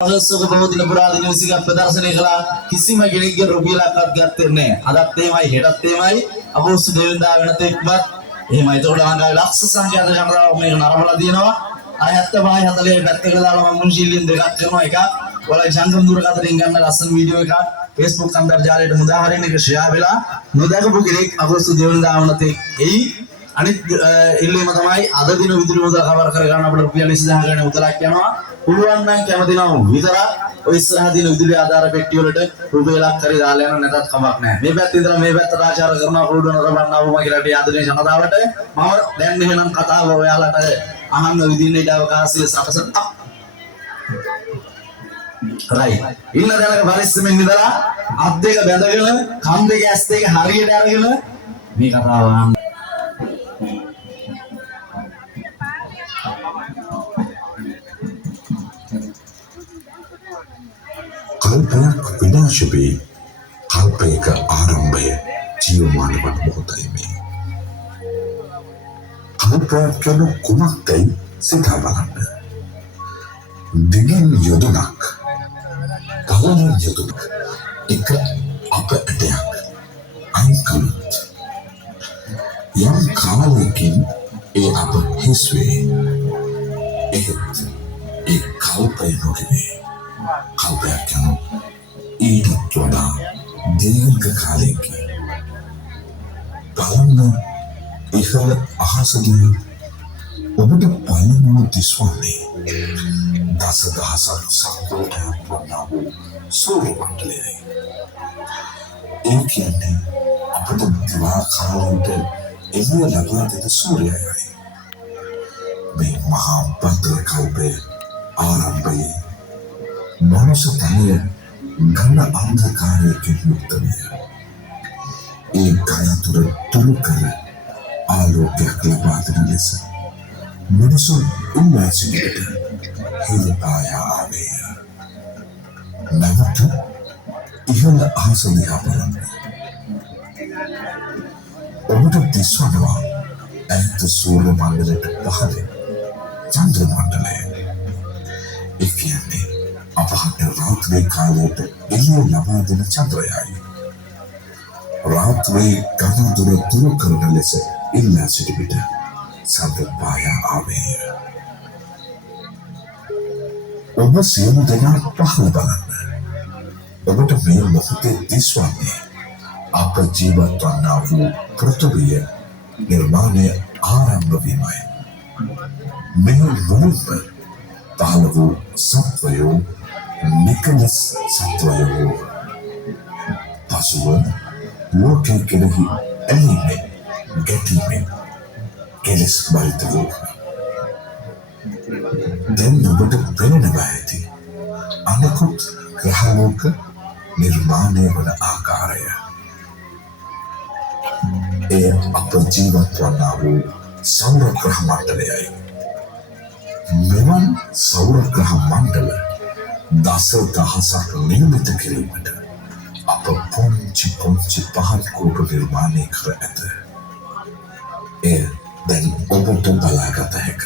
සුඛ බෝධින පුරා දිනසික ප්‍රදර්ශනය කළා කිසිම කෙනෙක්ගේ රුපියලක්වත් ගත්තේ නැහැ. අදත් එමයයි හෙටත් එමයයි අපෝස්තු දෙවියන්දා වෙනතෙක්වත් එහෙමයි. ඒතකොට ලංකාවේ ලක්ෂ සංඛ්‍යාත ජනතාව මේක නරඹලා තියෙනවා. අය 75 40 පැත්තකට දාලා මම මුන්සිල්ලෙන් දෙකක් කරනවා එකක්. ඔයාලා ජංගම දුරකථනයෙන් ගන්න ලස්සන වීඩියෝ එකක් Facebook අන්තර්ජාලයට මුදා හරින එක ෂෙයා වෙලා නොදකපු කෙනෙක් අපෝස්තු දෙවියන්දා වෙනතෙක් එයි. අනිත් ඉල්ලීම තමයි අද දින විදුලි මුදල් කවර කරගන්න අපිට රුපියල් 20000 ගණන් මුදලක් යනවා. පුළුවන් නම් කැමති නම් විතරක් ඔය ඉස්සරහ දින විදුලි ආධාර පෙට්ටිය වලට රුපියලක් හරි දාලා යන නැතත් කමක් නැහැ. මේ පැත්තේ ඉඳලා මේ පැත්තට ආචාර කරනවා පුරුදු නරඹන්න ආවම කියලා ආදරණීය ජනතාවට මම දැන් එහෙනම් කතාව ඔයාලට අහන්න විදින්න ඉඩ අවකාශය සකසන රයිට්. ඉන්න දැනක පරිස්සමෙන් ඉඳලා අත් දෙක බැඳගෙන කන් දෙක ඇස් දෙක හරියට අරගෙන මේ කතාව අහන්න. කල්පයක් විනාශ වී කල්පයක ආරම්භය ජීවමාන වන මොහොතයි මේ. කල්පයක් කියන කුමක්දයි සිතා බලන්න. දිගින් යොදුනක් තවන යොදුනක් එක අප ඇටයක් අයිකලුත් යම් කාලයකින් ඒ අප හිස්වේ එහෙත් ඒ කල්පය නොගෙවේ. කල්පයක් යනු ඊටත් වඩා දීර්ඝ කාලයකි. බලන්න ඉහළ අහසදිය ඔබට පළමුව දිස්වන්නේ දස දහසක් සක්වලටයක් වන්නා වූ සූර්ය මණ්ඩලයයි. ඒ කියන්නේ අපට දිවා කාලයට එළිය ලබා දෙන සූර්යයයි. මේ මහා භද්‍ර කල්පය ආරම්භයේ මනුස්ස තනය ගන්න අන්ධකාරයකින් යුක්ත විය. ඒ ගය තුර තුරු කර ආලෝකයක් ලබා දෙන ලෙස මිනිසුන් උන්වහන්සේ සිටිට හිලපාය ආවේය. නැවත ඉහළ අහස දිහා බලන්න. ඔබට දිස්වනවා ඈත සූර්ය මණ්ඩලයට පහළ චන්ද්‍ර මණ්ඩලය. ඒ කියන්නේ අපහට රාත්‍රී කාලයට එළිය ලබා දෙන චන්ද්‍රයයි. රාත්‍රී ගණදුර දුරු කරන ලෙස ඉල්ලා සිටි විට සඳපාය ආවේය. ඔබ සියලු දෙනා පහළ බලන්න. ඔබට මේ මොහොතේ දිස්වන්නේ අප ජීවත් වන්නා වූ පෘථිවිය නිර්මාණය ආරම්භ වීමයි. මේ මුළුම පහළ වූ සත්වයෝ නිකලස් සත්වයෝ පසුව ලෝකයේ කෙරෙහි ඇලීමෙන් ගැටීමෙන් කෙලෙස් බරිත වූ දැන් ඔබට පෙනෙනවා ඇති අනෙකුත් ග්‍රහලෝක නිර්මාණය වන ආකාරය. එය අප ජීවත් වන්නා වූ සෞර ග්‍රහ මණ්ඩලයයි. මෙවන් සෞර ග්‍රහ මණ්ඩල දස දහසක් නිර්මිත කිරීමට අප පුංචි පහන් කෝටු නිර්මාණය කර ඇත. එය දැන් ඔබට බලාගත හැක.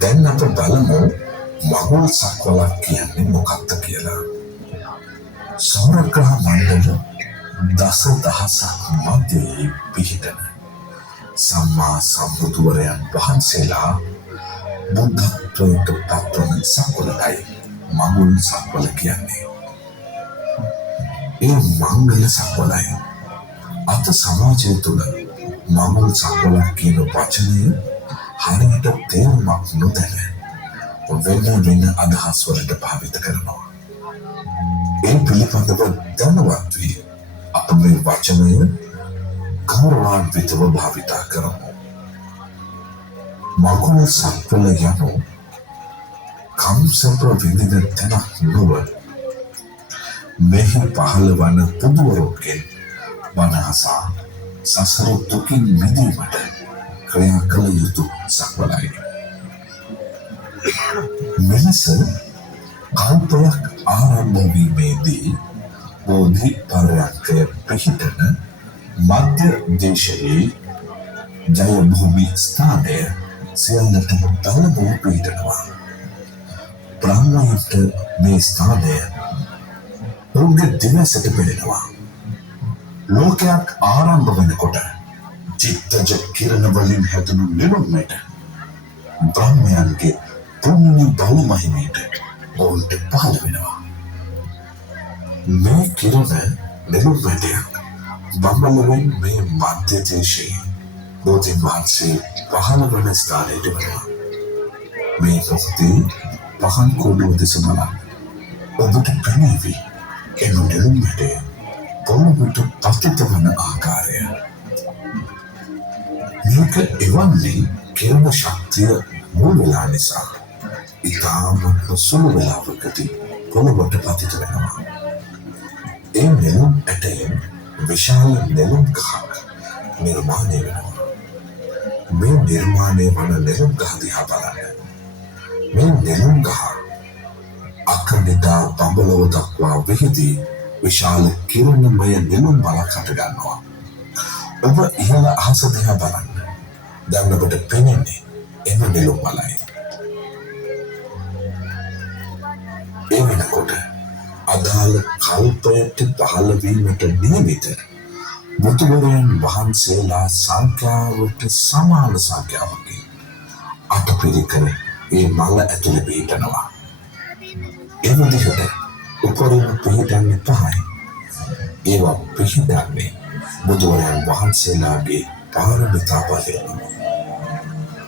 දැන් අප බලමු මගුල් සක්වලක් කියන්නේ මොකක්ද කියලා. සෞර ග්‍රහ මණ්ඩල දස දහසක් මැදේ පිහිටන සම්මා සම්බුදුවරයන් වහන්සේලා බුද්ධත්වයට පත්වන සක්වලයි මගුල් සක්වල කියන්නේ. ඒ මංගල සක්වලයි. අද සමාජය තුළ මගුල් සක්වලක් කියන වචනය හරියට තේරුමක් නොදැන වෙන අදහස් වලට භාවිත කරනවා. ඒ පිළිබඳව දැනුවත් වී අප මේ වචනය ගෞරවාන්විතව භාවිතා කරමු. මගුල් සක්වල යනු කම්සප විඳින තැනක් නොව මෙහි පහළ වන පුදුවරුන්ගෙන් වනහසා සසර දුකින් මිදීමට ක්‍රියා කළ යුතු සක්වලයි. මෙලෙස කල්පයක් ආරම්භ වීමේදී බෝධි පර්යන්කය පිහිටන මධ්‍ය දේශයේ ජයභූමි ස්ථානය සියල්ලටම බලමුව පිහිටනවා. බ්‍රහ්මයන්ට මේ ස්ථානය ඔවුන්ගේ දිවසට පෙනෙනවා. ලෝකයක් ආරම්භ වෙනකොට චිත්තජ කිරණ වලින් හැදුණු නිරුම්මයට බ්‍රහ්මයන්ගේ පුණ්‍ය බල මහිමයට ඔවුන්ට පහළ වෙනවා. මේ කිරණ නිරුම්මටයක් බඹලුවෙන් මේ මධ්‍ය දේශයේ බෝධීන් වහන්සේ පහළ වන ස්ථානයට වෙනවා. මේ මොහොතේ පහන් කෝඩුව දෙස බලන්න ඔබට පැනවි එම නිරුම්මටය පොළොවට පතිත වන ආකාරය. මේක එවන්නේ කිරණ ශක්තිය මුල් වෙලා නිසා ඉතාමත්ම සුළු වෙලාවකදී පොළොවට පතිත වෙනවා. ඒ නෙළුම් ඇටයෙන් විශාල නෙළුම් ගහක් නිර්මාණය වෙනවා. මේ නිර්මාණය වන නෙළුම් ගහ දිහා බලන්න. මේ නෙළුම් ගහ අකනිටා බඹලොව දක්වා විහිදී විශාල කිරණමය නෙළුම් බලක් හට ගන්නවා. ඔබ ඉහළ අහස දිහා බලන්න. දැන් ඔබට පෙනෙන්නේ එම නෙළුම් බලයි. ඒ වෙනකොට අදාළ කල්පයට පහළ වීමට නියමිත බුදුවරයන් වහන්සේලා සංඛ්‍යාවට සමාන සංඛ්‍යාවකින් අටපිරිකර ඒ මල ඇතුළේ පිහිටනවා. ඒ විදිහට උපරිම පිහිටන්නේ පහයි. ඒවා පිහිටන්නේ බුදුවරයන් වහන්සේලාගේ පාරමිතා බලයෙන්.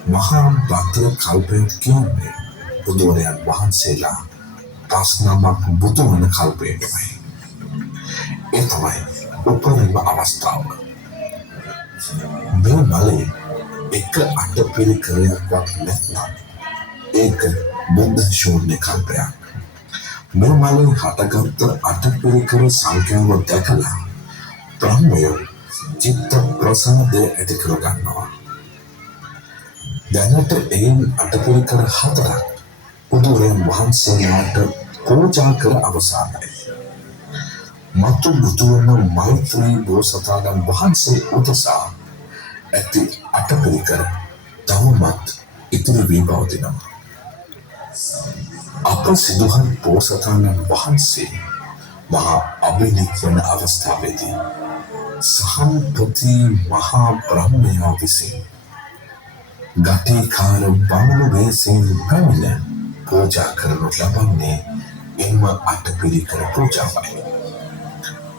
මහා භද්‍ර කල්පයක් කියන්නේ බුදුවරයන් වහන්සේලා 5 බුදු වන කල්පයටමයි. ඒ තමයි උපරිම අවස්ථාව. මේ මලේ එක අටපිරිකරයක්වත් නැත්නම් ඒක බුද්ධ ශූන්‍ය කල්පයක්. මේ මලේ හටගත්ත අටපිරිකර සංඛ්‍යාව දැකලා බ්‍රහ්මයෝ චිත්ත ප්‍රසාදය ඇති කර ගන්නවා. දැනට එයින් අටපිරිකර 4ක් බුදුරජාණන් වහන්සේලාට පූජා කර අවසానයි. මතු බුදුවන මෛත්‍රී බෝසතාණන් වහන්සේ උදෙසා ඇති අටපිරිකර තවමත් ඉතිරි වී පවතිනවා. අප සිදුහන් බෝසතාණන් වහන්සේ මහා අභිනික් වන අවස්ථාවේදී සහම්පති මහා බ්‍රහ්මයා විසින් ගටිකාර බමුණු වෙසින් පැමිණ පූජා කරනු ලබන්නේ එම අටපිරිකර පූජාවයි.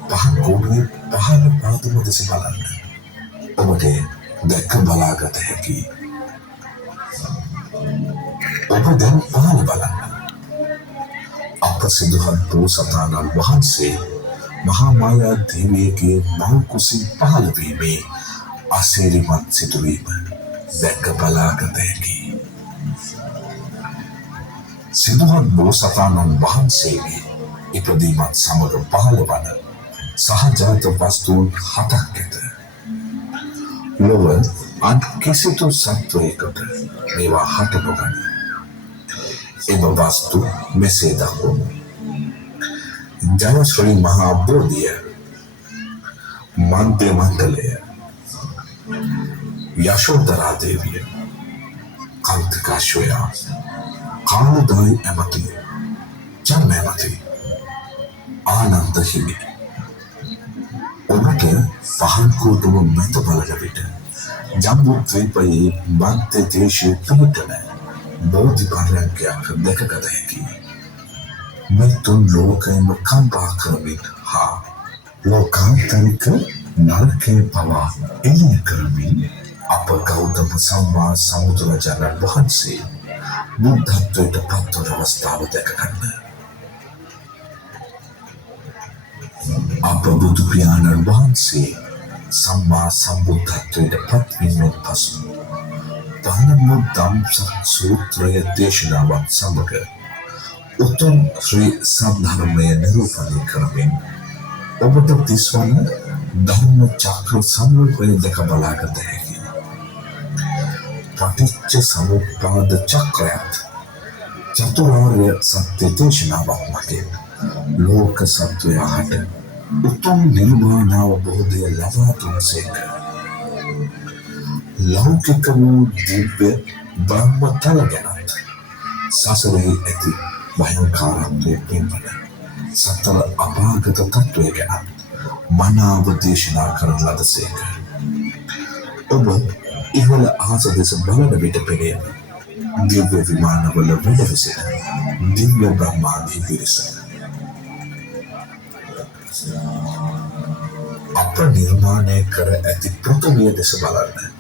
පහන් කෝඩුවේ පහළ පාදුම දෙස බලන්න ඔබට දැක බලාගත හැකි. ඔබ දැන් පහළ බලන්න. අප සිදුහත් බෝසතාණන් වහන්සේ මහා මායා දේවියගේ මව් කුසින් පහළ වීමේ අසිරිමත් සිදුවීම දැක බලාගත හැකි. සිදුහත් බෝසතාණන් වහන්සේගේ ඉපදීමත් සමග පහළ වන සහජාත වස්තුන් 7ක් ඇත. ලොව අන් කිසිදු සත්වයකට මේවා හට නොගනී. එම වස්තු මෙසේ දක්වමු. ජය ශ්‍රී මහා බෝධිය, මන්ත්‍ය මණ්ඩලය, යශෝදරා දේවිය, කාන්තිකාශ්වයා, කාලදායි ඇමති, ජන ඇමති, ආනන්ද හිමි. ඔබට පහන් කෝටුව මැද බලන විට ජම්බුද්වීපයේ මධ්‍ය දේශයේ පිහිටන බෝධි පර්යංකයක් දැකගත හැකියි. මේ තුන් ලෝකයම කම්පා කරමින් හා ලෝකාන්තරික නරකයේ පවා එළිය කරමින් අප ගෞතම සම්මා සම්බුදුරජාණන් වහන්සේ බුද්ධත්වයට පත්වන අවස්ථාව දැකගන්න. අප බුදු පියාණන් වහන්සේ සම්මා සම්බුද්ධත්වයට පත්වීමෙන් පසු ධම්ම සූත්‍රය දේශනාවත් සමග උතුම් ශ්‍රී සද්ධර්මය නිරූපණය කරමින් ඔබට දිස්වන ධර්ම චක්‍ර සමූහය දැක බලාගත හැකි. පටිච්ච සමුප්පාද චක්‍රයත් චතුරාර්ය සත්‍ය දේශනාවක් මගින් ලෝක සත්වයාට උතුම් නිර්වාණ අවබෝධය ලබා දුන්සේක. ලෞකික වූ දිව්‍ය බ්‍රහ්මතල ගැනත් සසරේ ඇති භයංකාරත්වය පෙන්වන සතර අපාගත තත්ත්වය ගැන මනාව දේශනා කරන ලදසේක. ඔබ ඉහළ අහස දෙස බලන විට පෙනෙන දිව්‍ය විමානවල වැඩවිසෙන දිව්‍ය බ්‍රහ්මාදී පිරිස. අප නිර්මාණය කර ඇති පෘථිවිය දෙස බලන්න.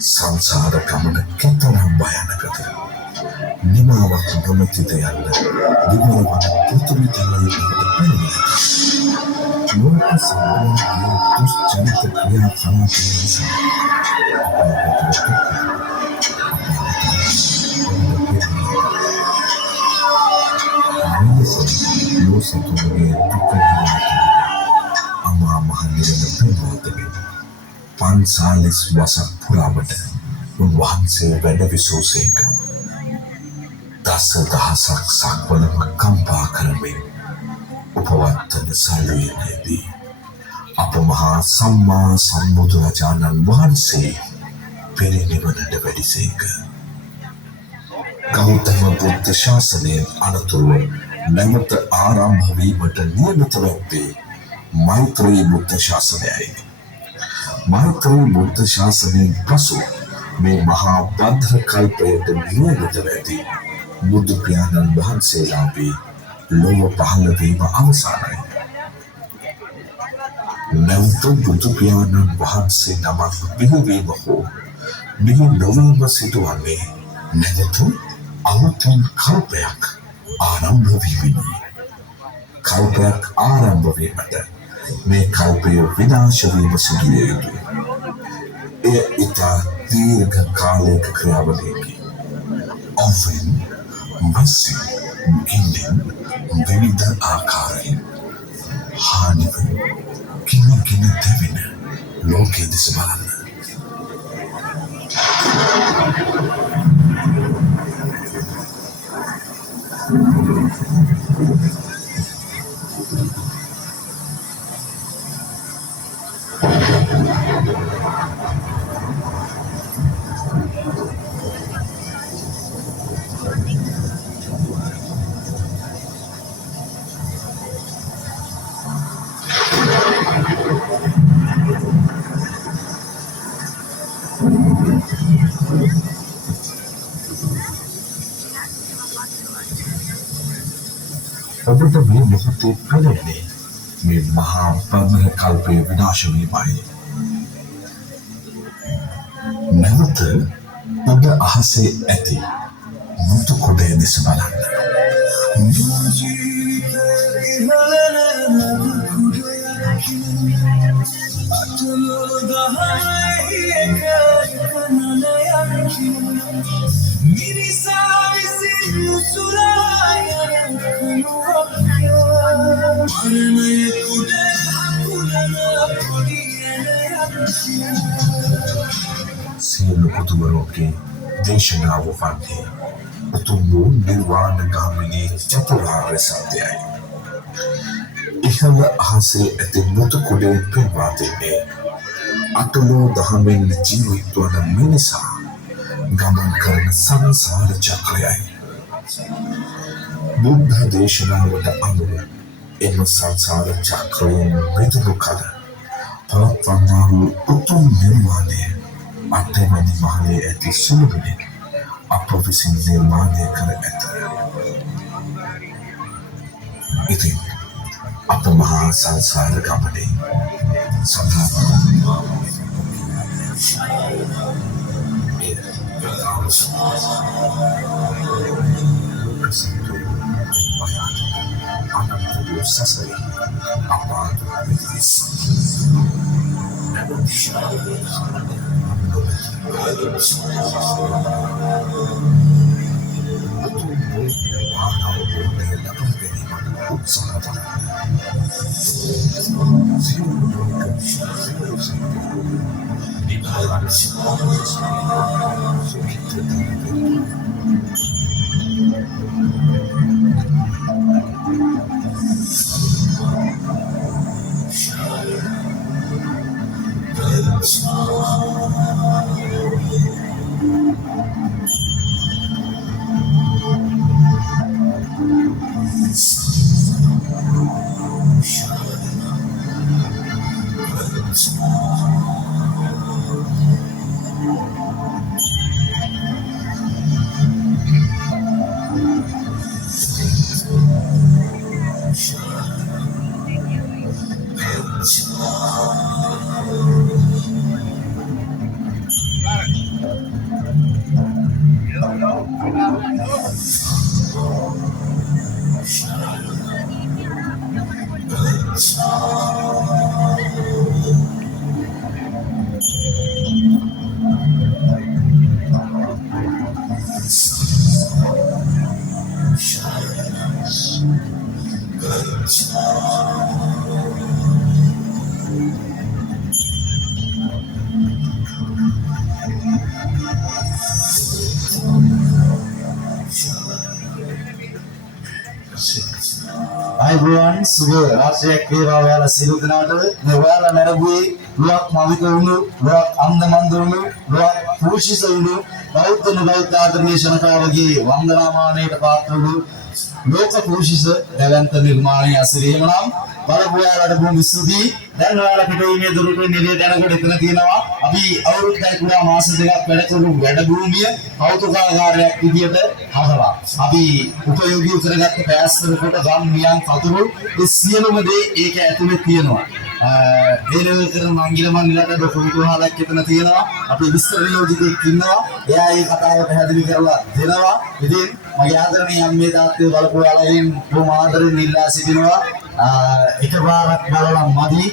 සංසාර ගමන කෙතරම් භයානකද. නිමාවක් නොමැතිද යන්න විවරවන පෘථිවි තලයේ පැමිණෙන ලෝක සම්බන්ධ දුෂ්චරිත ක්‍රියා කලාප නිසා ලෝසතුගේ අමා මහ නිවන ප්‍රමාදයෙන් 45 වසක් පුරාවට උන්වහන්සේ වැඩ විසූසේක. දස දහසක් සක්වලම කම්පා කරමින් උපවත්තන සැලුවේදී අප මහා සම්මා සම්බුදුරජාණන් වහන්සේ පිරිනිවනට වැඩිසේක. ගෞතම බුද්ධ ශාසනයෙන් අනතුරුව නැවත ආරම්භ වීමට නියමිත වෙත්තේ මෛත්‍රී බුද්ධ ශාසනයයි. මෛත්‍රී බුද්ධ ශාසනයෙන් පසු මේ මහා භද්‍ර කල්පයට නියමිත වෙති බුදු පියාණන් වහන්සේලාගේ ලොව පහළ වීම අවසානයි. නැවත බුදු පියාණන් වහන්සේ නමක් බිහිවීම හෝ බිහි නොවීම සිදුවන්නේ නැවත අලුතින් කල්පයක් ආරම්භ වීමයි. කල්පයක් ආරම්භ වීමට මේ කල්පය විනාශ වීම සිදුවිය යුතුයි. එය ඉතා දීර්ඝ කාලයක ක්‍රියාවලියකි. ඔවුන් මසින් ගින්නෙන් විවිධ ආකාරයෙන් හානිව කිනකින දෙවින ලෝකයේ දෙස බලන්න. ඔබට මේ මොහොතේ පෙනෙන්නේ මේ මහා ප්‍රබල කල්පයේ විනාශ වීමයි. නැවත ඔබ අහසේ ඇති මුතු කොටේ දෙස බලන්න. සියලු පුදුමලෝකේ දේශනාව වන්නේ උතුම් වූ නිර්වාණ ගාමිනී චතුරාර්ය සත්‍යයයි. ඉහළ අහසේ ඇති මුතු කුඩේ පෙන්වා දෙන්නේ අටලෝ දහමෙන් ජීවත් වන මිනිසා ගමන් කරන සංසාර චක්‍රයයි. බුද්ධ දේශනාවට අනුව එම සංසාර චක්‍රයෙන් මිදුණු කල පවත්වන්නා වූ උතුම් නිර්වාණය අටවැනි මහලේ ඇති සුළුවින් අප විසින් නිර්මාණය කර ඇත. ඉතින් අප මහා සංසාර ගමනේ සසරේ අපාද විදිස් අයිබෝන් සුබ රාත්‍රියක් වේවා ඔයාලා සියලු දෙනාට මේ ඔයාලා නැරඹුවේ ලොක් මවික වුණු ලොක් අන්දමන්ද වුණු ලොක් පුරුෂිස වුණු බෞද්ධ ආදරණීය ශනකාවගේ වන්දනාමානයට පාත්‍ර වූ ලෝක පුරුෂිස දැවැන්ත නිර්මාණය අසිරීම නම් බලපු ඔයාලට බොහොම ස්තුතියි. දැන් ඔයාලා පිටුීමේ දුරට නිරිය දැනකොට එතන තියෙනවා අපි අවුරුද්දයි කුඩා මාස දෙකක් වැඩ කරපු වැඩ භූමිය කෞතුකාගාරයක් විදියට හදලා අපි උපයෝගී කරගත්ත පෑස්තර කොට ගම් මියන් කතුරු ඒ සියලුම දේ ඒක ඇතුලේ තියෙනවා. දේලව කරන මංගිල මංගලට ඩොකුමන්ටුහලක් එතන තියෙනවා. අපි විස්තර නියෝජිතෙක් ඉන්නවා. එයා ඒ කතාව පැහැදිලි කරලා දෙනවා. ඉතින් මගේ ආදරණීය අම්මේ තාත්තේ බලපු ඔයාලගෙන් බොහොම ආදරෙන් ඉල්ලා සිටිනවා. එකපාරක් බලලා මදි